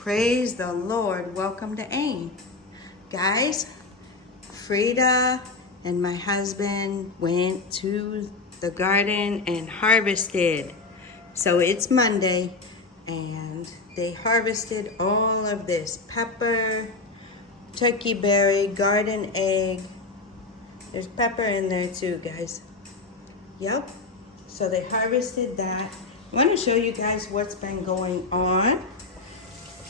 Praise the Lord. Welcome to AIM. Guys, Frida and my husband went to the garden and harvested. So it's Monday and they harvested all of this pepper, turkey berry, garden egg. There's pepper in there too, guys. Yep. So they harvested that. I want to show you guys what's been going on.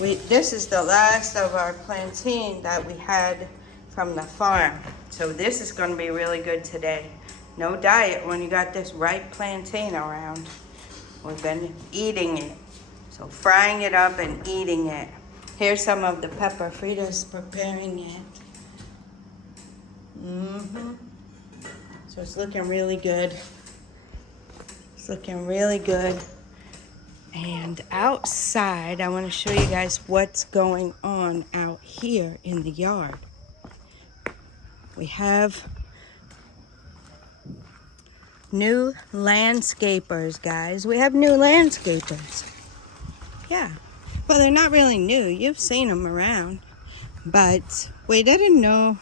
This is the last of our plantain that we had from the farm. So this is going to be really good today. No diet when you got this ripe plantain around. We've been eating it. So frying it up and eating it. Here's some of the pepper. Frida's preparing it. So it's looking really good. It's looking really good. And outside, I want to show you guys what's going on out here in the yard. We have new landscapers, guys. We have new landscapers. Yeah. Well, they're not really new. You've seen them around. But we didn't know.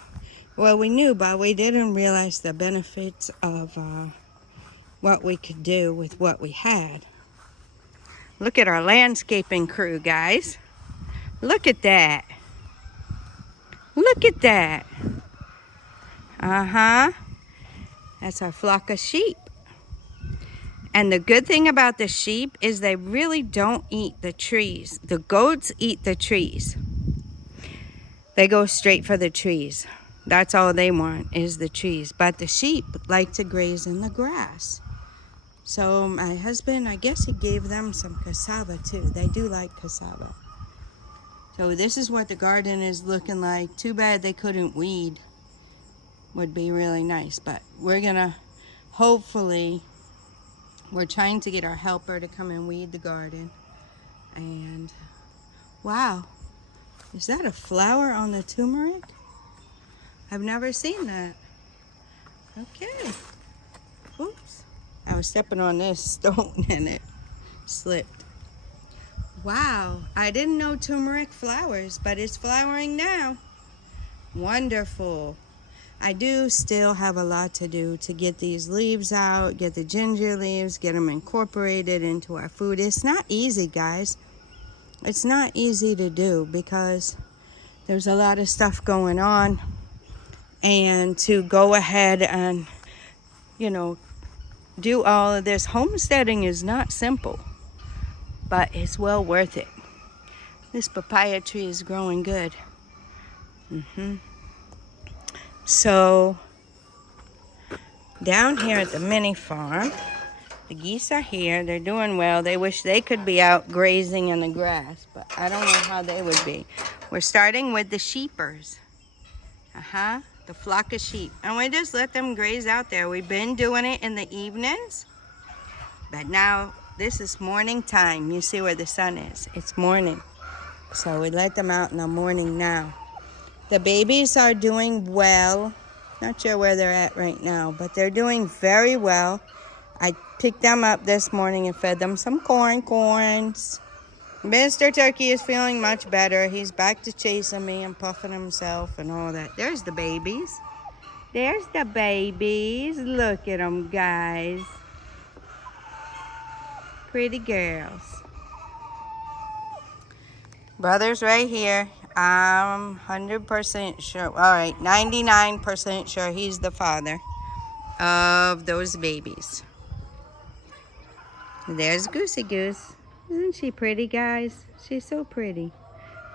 Well, we knew, but we didn't realize the benefits of what we could do with what we had. Look at our landscaping crew, guys. Look at that. Look at that. That's our flock of sheep. And the good thing about the sheep is they really don't eat the trees. The goats eat the trees. They go straight for the trees. That's all they want is the trees. But the sheep like to graze in the grass. So my husband, I guess he gave them some cassava too. They do like cassava. So this is what the garden is looking like. Too bad they couldn't weed. Would be really nice. But we're gonna, hopefully, we're trying to get our helper to come and weed the garden. And wow, is that a flower on the turmeric? I've never seen that. Okay. Oops. I was stepping on this stone and it slipped. Wow, I didn't know turmeric flowers, but it's flowering now. Wonderful. I do still have a lot to do to get these leaves out, get the ginger leaves, get them incorporated into our food. It's not easy, guys. It's not easy to do because there's a lot of stuff going on. And to go ahead and, do all of this. Homesteading is not simple, but it's well worth it. This papaya tree is growing good. So down here at the mini farm, the geese are here. They're doing well. They wish they could be out grazing in the grass, but I don't know how they would be. We're starting with the sheepers. The flock of sheep. And we just let them graze out there. We've been doing it in the evenings. But now this is morning time. You see where the sun is. It's morning. So we let them out in the morning now. The babies are doing well. Not sure where they're at right now, but they're doing very well. I picked them up this morning and fed them some corns. Mr. Turkey is feeling much better. He's back to chasing me and puffing himself and all that. There's the babies. There's the babies. Look at them, guys. Pretty girls. Brother's right here. I'm 100% sure. All right, 99% sure he's the father of those babies. There's Goosey Goose. Isn't she pretty, guys? She's so pretty.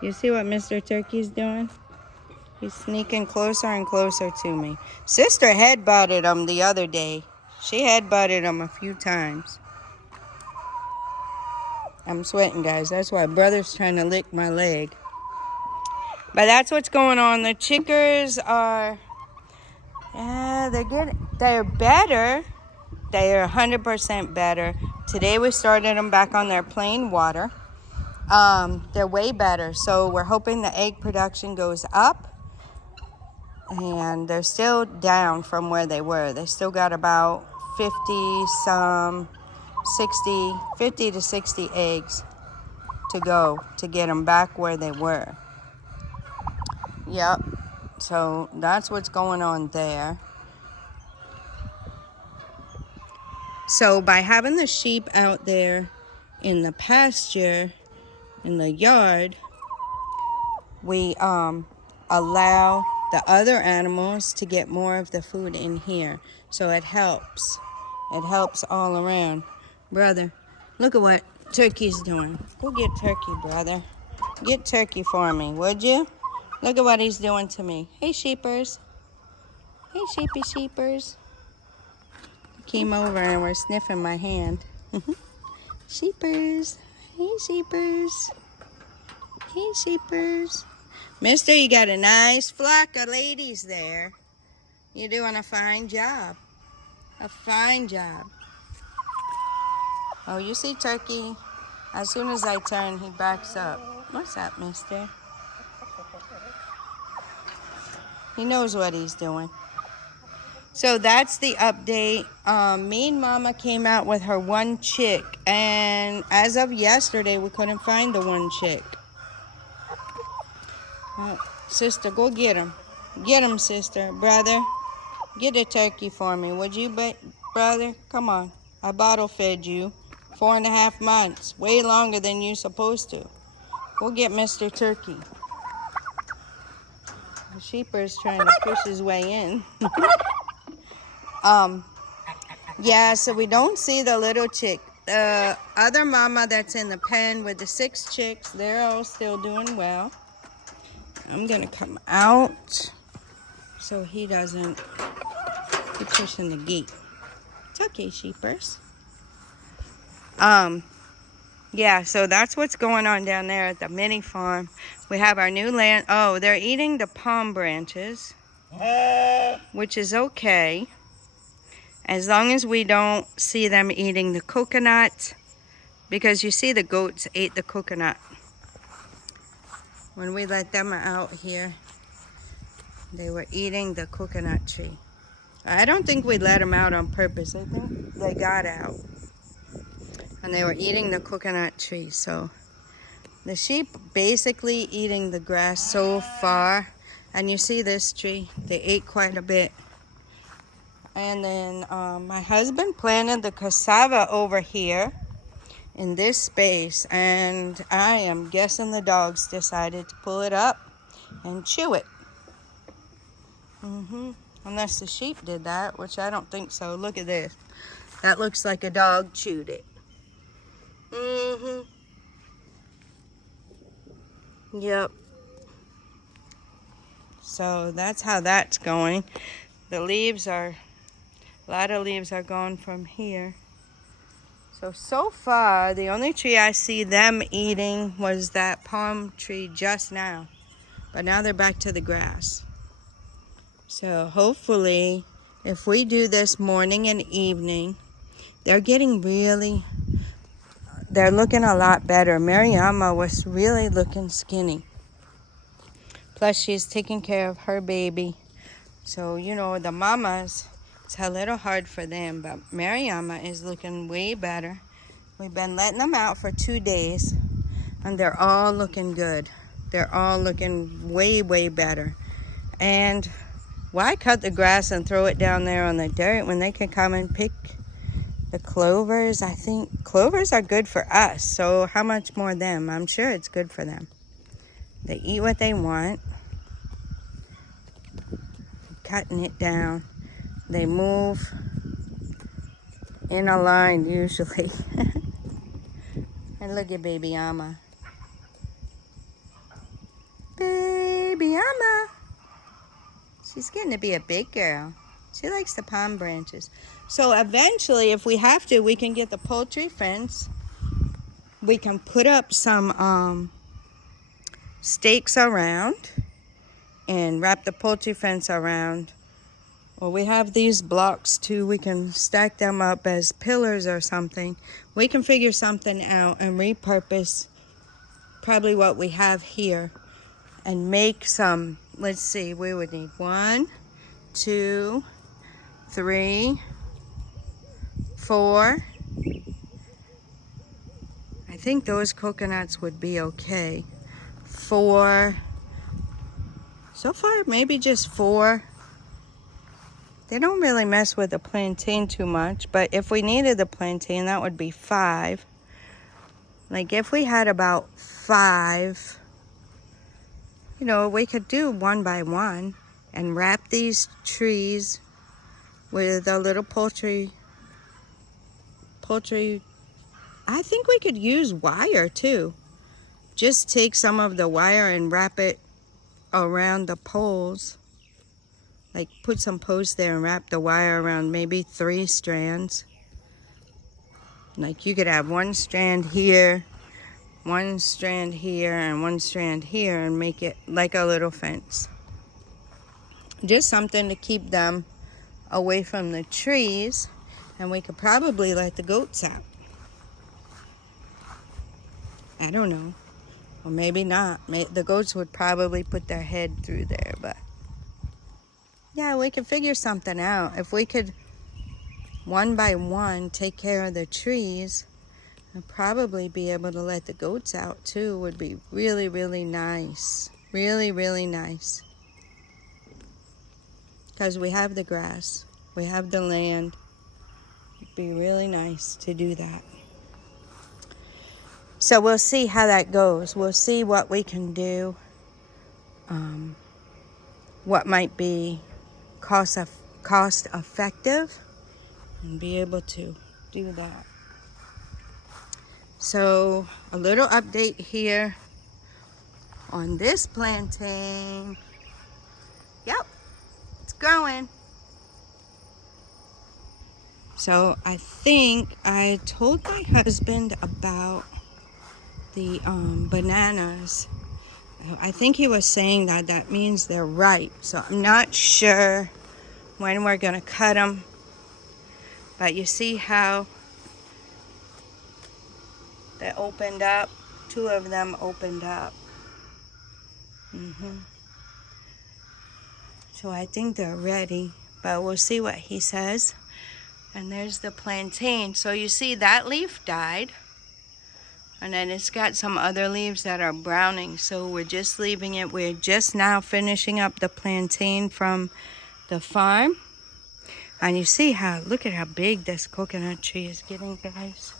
You see what Mr. Turkey's doing? He's sneaking closer and closer to me. Sister headbutted him the other day. She headbutted him a few times. I'm sweating, guys. That's why brother's trying to lick my leg. But that's what's going on. The chickers are, they're better. They are 100% better. Today we started them back on their plain water. They're way better. So we're hoping the egg production goes up. And they're still down from where they were. They still got about 50 to 60 eggs to go to get them back where they were. Yep. So that's what's going on there. So by having the sheep out there in the pasture, in the yard, we allow the other animals to get more of the food in here. So it helps. It helps all around. Brother, look at what Turkey's doing. Go get Turkey, brother. Get Turkey for me, would you? Look at what he's doing to me. Hey, sheepers. Hey, sheepers. Came over and were sniffing my hand. Sheepers. Hey, sheepers. Hey, sheepers. Mister, you got a nice flock of ladies there. You're doing a fine job. A fine job. Oh, you see Turkey? As soon as I turn, he backs up. What's up, mister? He knows what he's doing. So that's the update. Me and Mama came out with her one chick. And as of yesterday, we couldn't find the one chick. Sister, go get him. Get him, sister. Brother, get a turkey for me, would you, brother? Come on. I bottle fed you 4.5 months. Way longer than you're supposed to. Go get Mr. Turkey. The sheeper's trying to push his way in. Yeah, so we don't see the little chick. The other mama that's in the pen with the 6 chicks, they're all still doing well. I'm gonna come out so he doesn't keep pushing the gate. It's okay, sheepers. Yeah, so that's what's going on down there at the mini farm. We have our new land. Oh, they're eating the palm branches, which is okay, as long as we don't see them eating the coconut, because you see the goats ate the coconut. When we let them out here, they were eating the coconut tree. I don't think we let them out on purpose. I think they got out. And they were eating the coconut tree. So the sheep basically eating the grass so far. And you see this tree, they ate quite a bit. And then my husband planted the cassava over here in this space, and I am guessing the dogs decided to pull it up and chew it. Unless the sheep did that, which I don't think so. Look at this. That looks like a dog chewed it. Yep. So that's how that's going. The leaves are, a lot of leaves are gone from here. So far, the only tree I see them eating was that palm tree just now. But now they're back to the grass. So hopefully, if we do this morning and evening, they're getting really, they're looking a lot better. Mariama was really looking skinny. Plus, she's taking care of her baby. So, you know, the mamas, it's a little hard for them, but Mariama is looking way better. We've been letting them out for 2 days, and they're all looking good. They're all looking way, way better. And why cut the grass and throw it down there on the dirt when they can come and pick the clovers? I think clovers are good for us, so how much more them? I'm sure it's good for them. They eat what they want. Cutting it down. They move in a line usually. And look at baby Amma. Baby Amma. She's getting to be a big girl. She likes the palm branches. So eventually, if we have to, we can get the poultry fence. We can put up some stakes around and wrap the poultry fence around. Well, we have these blocks too. We can stack them up as pillars or something. We can figure something out and repurpose probably what we have here and make some, let's see, we would need 1, 2, 3, 4. I think those coconuts would be okay for, so far maybe just 4. They don't really mess with the plantain too much, but if we needed the plantain, that would be 5. Like if we had about 5, you know, we could do 1 by 1 and wrap these trees with a little poultry. I think we could use wire too. Just take some of the wire and wrap it around the poles. Like put some posts there and wrap the wire around maybe 3 strands. Like you could have 1 strand here, 1 strand here, and 1 strand here, and make it like a little fence. Just something to keep them away from the trees, and we could probably let the goats out. I don't know, or maybe not. The goats would probably put their head through there, but yeah, we could figure something out. If we could 1 by 1 take care of the trees, and probably be able to let the goats out too, would be really, really nice. Really, really nice. Because we have the grass, we have the land. It'd be really nice to do that. So we'll see how that goes. We'll see what we can do. What might be cost effective, and be able to do that. So a little update here on this plantain. Yep, it's growing. So I think I told my husband about the bananas. I think he was saying that that means they're ripe. So I'm not sure when we're gonna cut them. But you see how they opened up? 2 of them opened up. So I think they're ready, but we'll see what he says. And there's the plantain. So you see that leaf died. And then it's got some other leaves that are browning. So we're just leaving it. We're just now finishing up the plantain from the farm. And you see how, look at how big this coconut tree is getting, guys.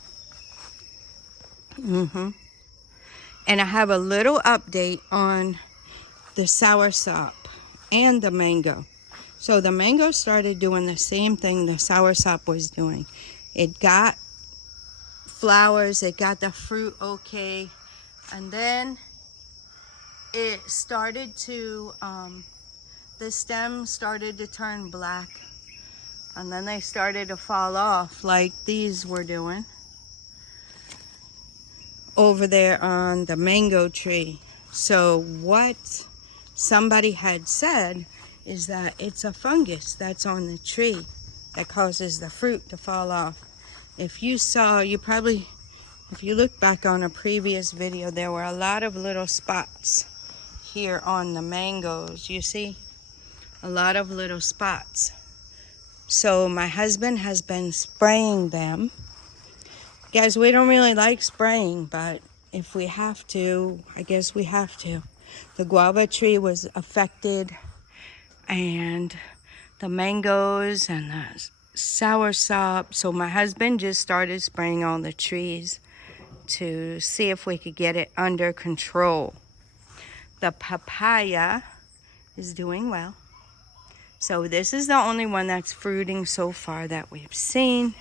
And I have a little update on the soursop and the mango. So the mango started doing the same thing the soursop was doing. It got flowers, it got the fruit okay, and then it started to, the stem started to turn black, and then they started to fall off like these were doing over there on the mango tree. So what somebody had said is that it's a fungus that's on the tree that causes the fruit to fall off. If you saw, if you look back on a previous video, there were a lot of little spots here on the mangoes. You see? A lot of little spots. So my husband has been spraying them. Guys, we don't really like spraying, but if we have to, I guess we have to. The guava tree was affected, and the mangoes and the soursop. So my husband just started spraying all the trees to see if we could get it under control. The papaya is doing well. So this is the only one that's fruiting so far that we've seen.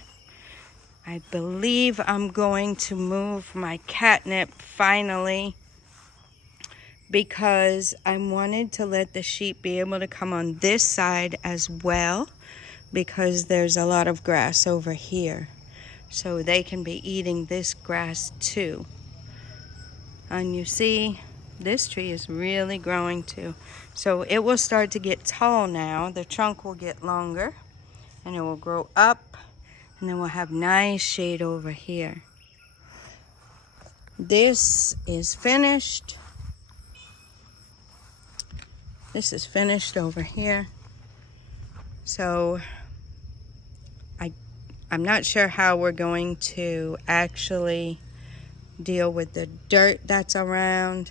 I believe I'm going to move my catnip finally, because I wanted to let the sheep be able to come on this side as well, because there's a lot of grass over here. So they can be eating this grass too. And you see, this tree is really growing too. So it will start to get tall now. The trunk will get longer, and it will grow up, and then we'll have nice shade over here. This is finished. This is finished over here. So I'm not sure how we're going to actually deal with the dirt that's around,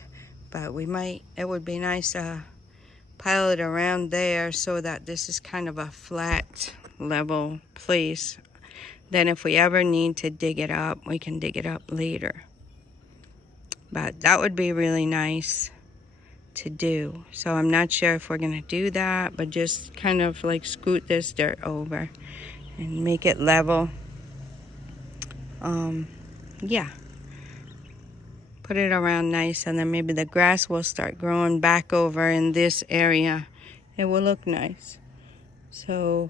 but it would be nice to pile it around there so that this is kind of a flat, level place. Then if we ever need to dig it up, we can dig it up later. But that would be really nice to do. So I'm not sure if we're gonna do that, but just kind of like scoot this dirt over and make it level. Yeah. Put it around nice, and then maybe the grass will start growing back over in this area. It will look nice. So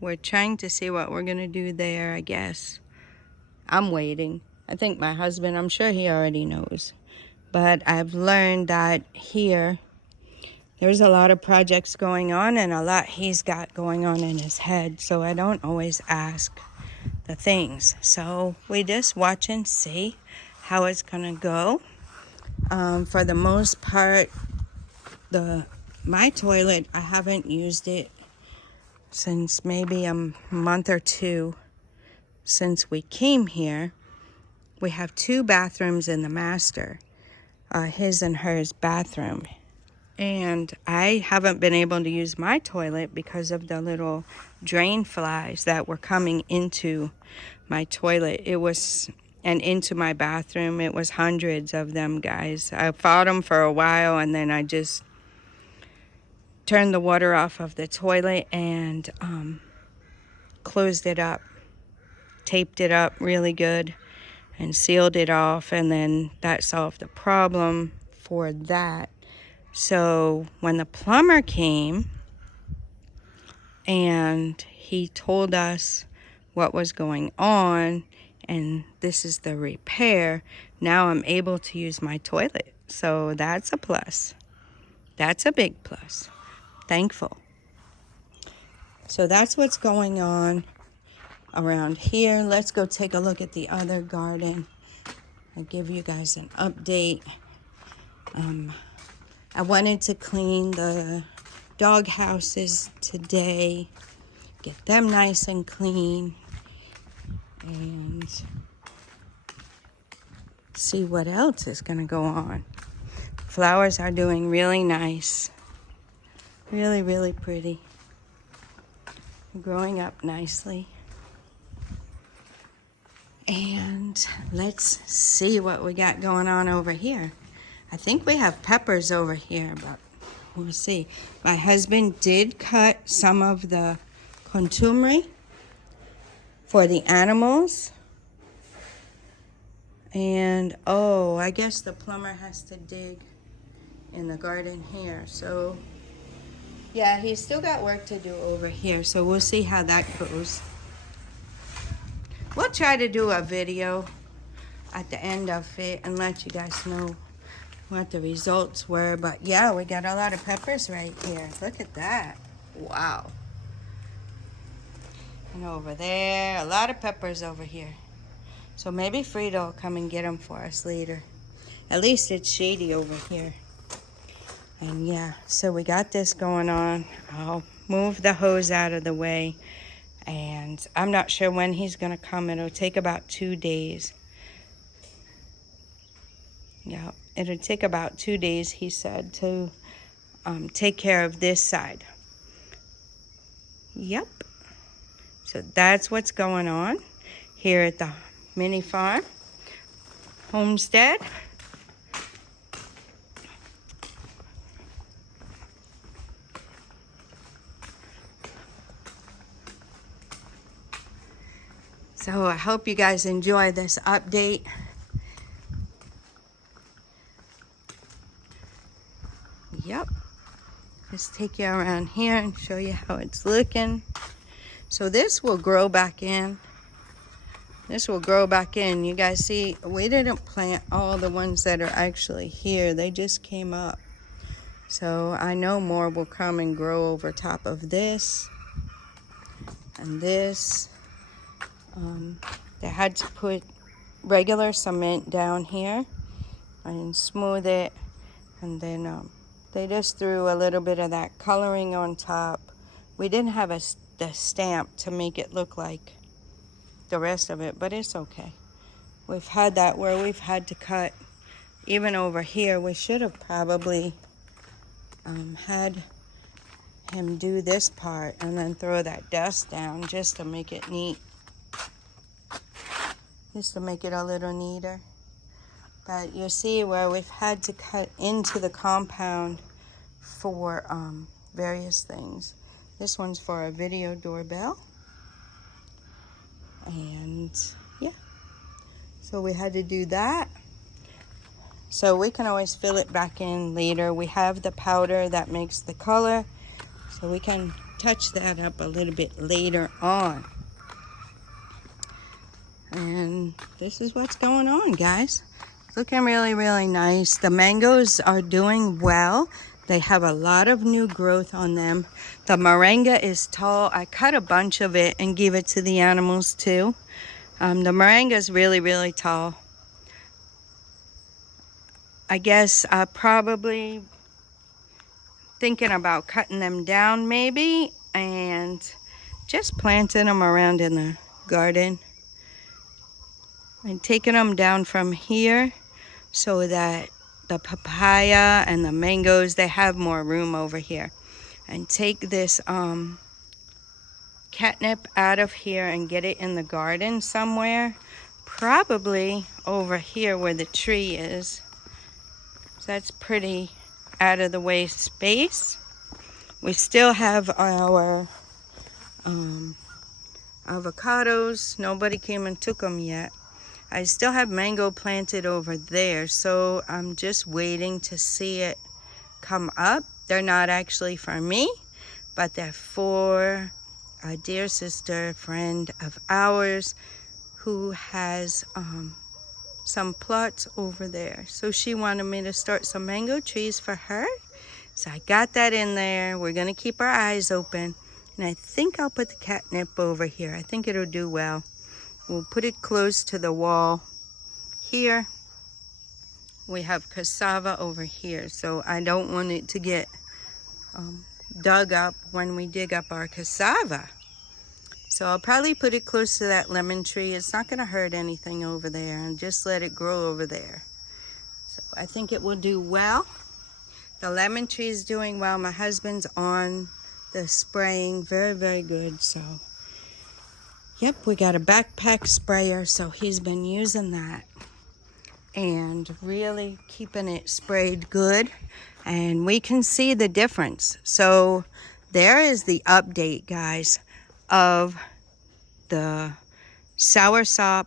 we're trying to see what we're gonna do there, I guess. I'm waiting. I think my husband, I'm sure he already knows. But I've learned that here, there's a lot of projects going on and a lot he's got going on in his head. So I don't always ask the things. So we just watch and see how it's gonna go. For the most part, my toilet, I haven't used it since maybe a month or two since we came here. We have 2 bathrooms in the master, his and hers bathroom. And I haven't been able to use my toilet because of the little drain flies that were coming into my toilet. And into my bathroom. It was hundreds of them, guys. I fought them for a while, and then I just turned the water off of the toilet and closed it up, taped it up really good, and sealed it off, and then that solved the problem for that. So when the plumber came and he told us what was going on, and this is the repair, now I'm able to use my toilet. So that's a plus. That's a big plus. Thankful. So that's what's going on around here. Let's go take a look at the other garden. I'll give you guys an update. I wanted to clean the dog houses today, get them nice and clean, and see what else is going to go on. Flowers are doing really nice. Really, really pretty. Growing up nicely. And let's see what we got going on over here. I think we have peppers over here, but we'll see. My husband did cut some of the contumely for the animals. And, oh, I guess the plumber has to dig in the garden here. So, yeah, he's still got work to do over here. So we'll see how that goes. We'll try to do a video at the end of it and let you guys know what the results were. But yeah, we got a lot of peppers right here. Look at that. Wow. And over there, a lot of peppers over here. So maybe Frida will come and get them for us later. At least it's shady over here. And yeah, so we got this going on. I'll move the hose out of the way. And I'm not sure when he's going to come. It'll take about 2 days. Yeah, it'll take about 2 days, he said, to take care of this side. Yep. So that's what's going on here at the MiniFarm homestead. So I hope you guys enjoy this update. Yep. Just take you around here and show you how it's looking. So this will grow back in. This will grow back in. You guys see, we didn't plant all the ones that are actually here. They just came up. So I know more will come and grow over top of this and this. They had to put regular cement down here and smooth it, and then they just threw a little bit of that coloring on top. We didn't have the stamp to make it look like the rest of it, but it's okay. We've had that where we've had to cut. Even over here, we should have probably had him do this part and then throw that dust down just to make it neat. Just to make it a little neater. But you see where we've had to cut into the compound for various things. This one's for a video doorbell. And yeah, so we had to do that. So we can always fill it back in later. We have the powder that makes the color, so we can touch that up a little bit later on. And this is what's going on, guys. It's looking really, really nice. The mangoes are doing well. They have a lot of new growth on them. The moringa is tall. I cut a bunch of it and gave it to the animals too. The moringa is really, really tall. I guess probably thinking about cutting them down maybe and just planting them around in the garden. And taking them down from here so that the papaya and the mangoes, they have more room over here. And take this catnip out of here and get it in the garden somewhere. Probably over here where the tree is. So that's pretty out of the way space. We still have our avocados. Nobody came and took them yet. I still have mango planted over there, so I'm just waiting to see it come up. They're not actually for me, but they're for a dear sister, friend of ours who has some plots over there. So she wanted me to start some mango trees for her. So I got that in there. We're gonna keep our eyes open. And I think I'll put the catnip over here. I think it'll do well. We'll put it close to the wall here. We have cassava over here, so I don't want it to get dug up when we dig up our cassava. So I'll probably put it close to that lemon tree. It's not going to hurt anything over there, and just let it grow over there. So I think it will do well. The lemon tree is doing well. My husband's on the spraying, very, very good. So yep, we got a backpack sprayer, so he's been using that and really keeping it sprayed good, and we can see the difference. So there is the update, guys, of the soursop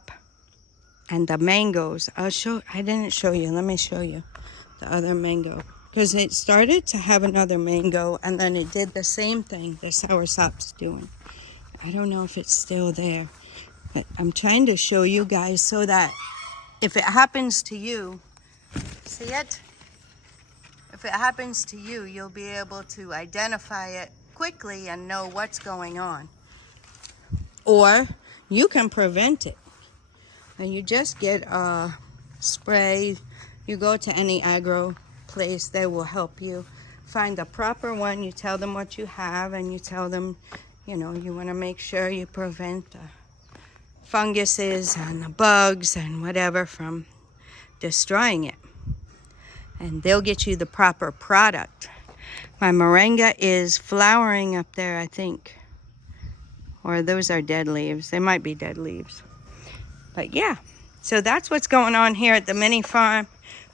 and the mangoes. I didn't show you. Let me show you the other mango, because it started to have another mango and then it did the same thing the soursop's doing. I don't know if it's still there, but I'm trying to show you guys so that if it happens to you, see it? If it happens to you, you'll be able to identify it quickly and know what's going on. Or you can prevent it. And you just get a spray. You go to any agro place, they will help you find the proper one. You tell them what you have and you tell them, you know, you want to make sure you prevent the funguses and the bugs and whatever from destroying it. And they'll get you the proper product. My moringa is flowering up there, I think. Or those are dead leaves. They might be dead leaves. But yeah, so that's what's going on here at the mini farm.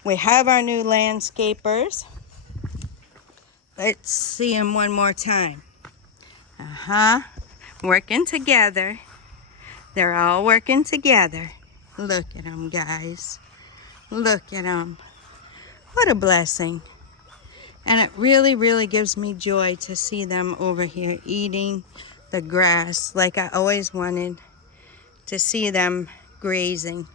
We have our new landscapers. Let's see them one more time. Working together. They're all working together. Look at them, guys. Look at them. What a blessing. And it really, really gives me joy to see them over here eating the grass like I always wanted to see them grazing.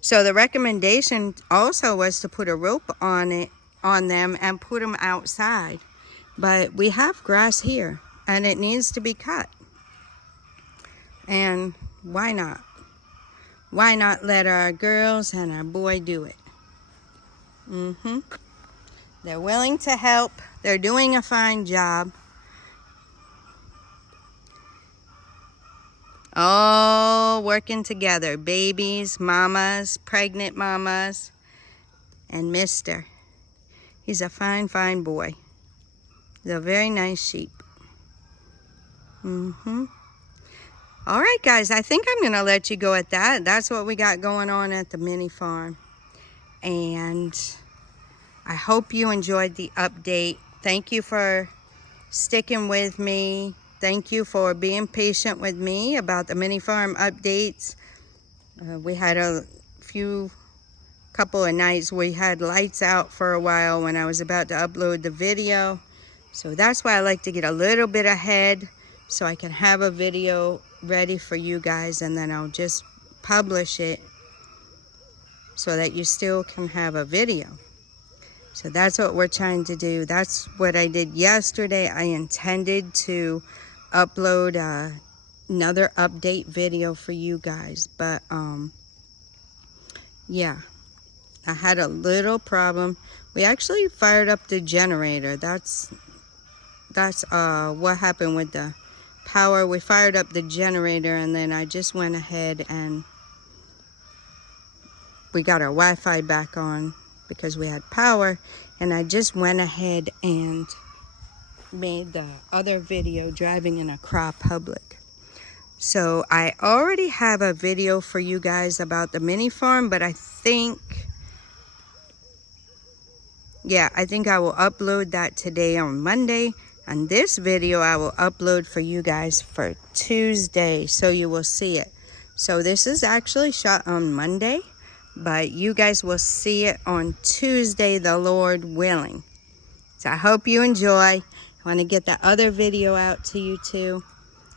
So the recommendation also was to put a rope on them and put them outside. But we have grass here and it needs to be cut. And why not? Why not let our girls and our boy do it? They're willing to help. They're doing a fine job. Oh, all working together. Babies, mamas, pregnant mamas, and Mister. He's a fine, fine boy. He's a very nice sheep. All right, guys, I think I'm going to let you go at that. That's what we got going on at the mini farm. And I hope you enjoyed the update. Thank you for sticking with me. Thank you for being patient with me about the mini farm updates. We had a couple of nights we had lights out for a while when I was about to upload the video. So that's why I like to get a little bit ahead so I can have a video ready for you guys, and then I'll just publish it so that you still can have a video. So that's what we're trying to do. That's what I did yesterday. I intended to upload another update video for you guys, but yeah, I had a little problem. We actually fired up the generator. That's what happened with the power. We fired up the generator, and then I just went ahead and we got our Wi-Fi back on because we had power, and I just went ahead and made the other video driving in Accra Public. So I already have a video for you guys about the mini farm, but I think I will upload that today on Monday. And this video I will upload for you guys for Tuesday, so you will see it. So this is actually shot on Monday, but you guys will see it on Tuesday, the Lord willing. So I hope you enjoy. I want to get that other video out to you too.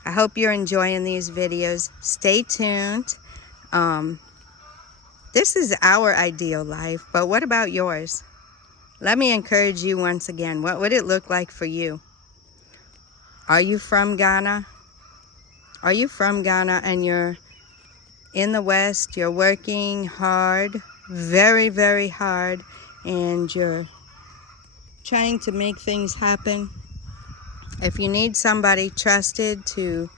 I hope you're enjoying these videos. Stay tuned. This is our ideal life, but what about yours? Let me encourage you once again. What would it look like for you? Are you from Ghana? Are you from Ghana and you're in the West, you're working hard, very, very hard, and you're trying to make things happen? If you need somebody trusted to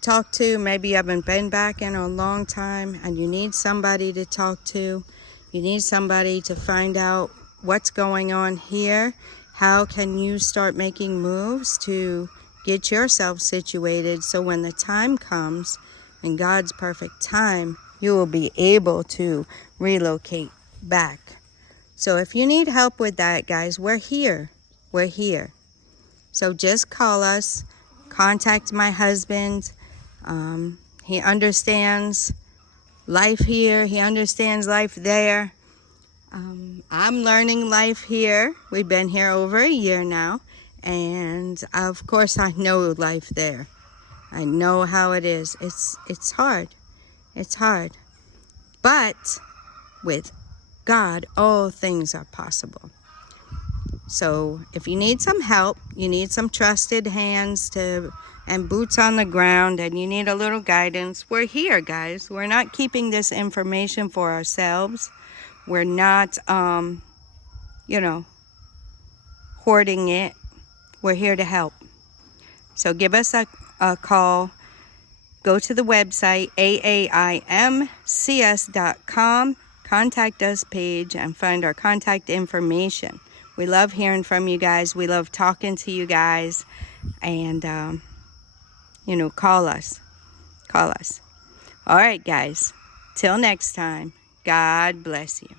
talk to, maybe you haven't been back in a long time and you need somebody to talk to, you need somebody to find out what's going on here, how can you start making moves to get yourself situated so when the time comes, in God's perfect time, you will be able to relocate back. So if you need help with that, guys, we're here. We're here. So just call us, contact my husband. He understands life here. He understands life there. I'm learning life here. We've been here over a year now. And of course I know life there. I know how it is. It's hard. It's hard. But with God, all things are possible. So if you need some help, you need some trusted hands and boots on the ground, and you need a little guidance, we're here, guys. We're not keeping this information for ourselves. We're not, hoarding it. We're here to help. So give us a call. Go to the website, aaimcs.com, contact us page, and find our contact information. We love hearing from you guys. We love talking to you guys. And, call us. Call us. All right, guys. Till next time, God bless you.